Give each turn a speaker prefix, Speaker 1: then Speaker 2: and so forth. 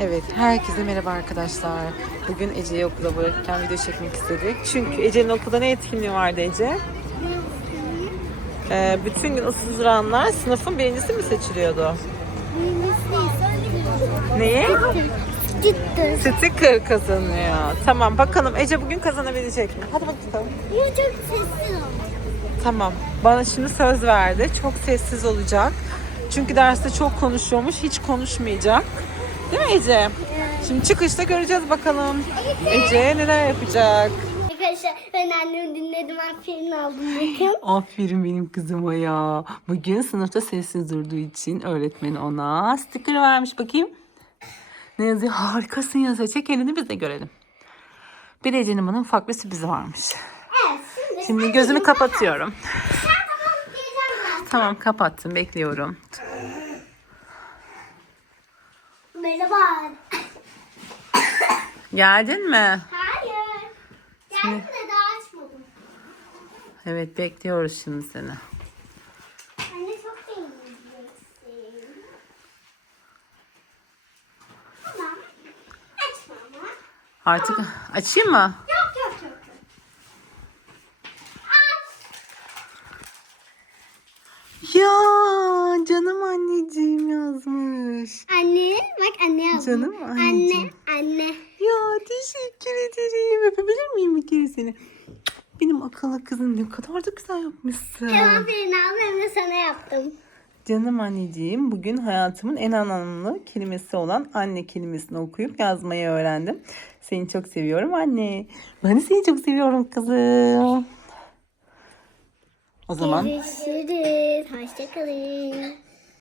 Speaker 1: Evet, herkese merhaba arkadaşlar. Bugün Ece'yi okula bırakırken video çekmek istedik. Çünkü Ece'nin okulda ne etkinliği vardı Ece? Ee, bütün gün ısızdıranlar sınıfın birincisi mi seçiliyordu? Neyi?
Speaker 2: Cidden.
Speaker 1: Sticker kazanıyor. Tamam bakalım Ece bugün kazanabilecek mi? Hadi bakalım.
Speaker 2: Ya çok sessiz.
Speaker 1: Tamam. Bana şimdi söz verdi. Çok sessiz olacak. Çünkü derste çok konuşuyormuş. Hiç konuşmayacak. Değil mi Ece? Şimdi çıkışta göreceğiz bakalım. Ece neler yapacak?
Speaker 2: Arkadaşlar ben annemi dinledim. Aferin aldım bakın.
Speaker 1: Aferin benim kızıma ya. Bugün sınıfta sessiz durduğu için öğretmen ona sticker vermiş. Bakayım. Ne yazıyor? Harikasın yazıyor. Çek elini biz de görelim. Bir Ece'nin bana ufak bir sürprizi varmış.
Speaker 2: Evet şimdi.
Speaker 1: Şimdi gözümü kapatıyorum.
Speaker 2: Sen tamam geleceğim ben.
Speaker 1: Tamam kapattım. Bekliyorum.
Speaker 2: Merhaba.
Speaker 1: Geldin mi?
Speaker 2: Hayır. Geldim de daha açmadım.
Speaker 1: Evet bekliyoruz şimdi seni.
Speaker 2: Anne çok beğeneceksin. Tamam. Açma ama.
Speaker 1: Artık açayım mı?
Speaker 2: Yok yok yok. yok. Aç.
Speaker 1: Ya canım anneciğim yazmış.
Speaker 2: Anne bak anne yazmış.
Speaker 1: Canım
Speaker 2: Anne
Speaker 1: anneciğim.
Speaker 2: anne.
Speaker 1: Ya teşekkür ederim. Öpebilir miyim bir kere seni? Benim akıllı kızım ne kadar da güzel yapmışsın.
Speaker 2: Hem aferin abi hem de sana yaptım.
Speaker 1: Canım anneciğim bugün hayatımın en anlamlı kelimesi olan anne kelimesini okuyup yazmayı öğrendim. Seni çok seviyorum anne. Ben de seni çok seviyorum kızım. O zaman
Speaker 2: Görüşürüz. Hoşçakalın.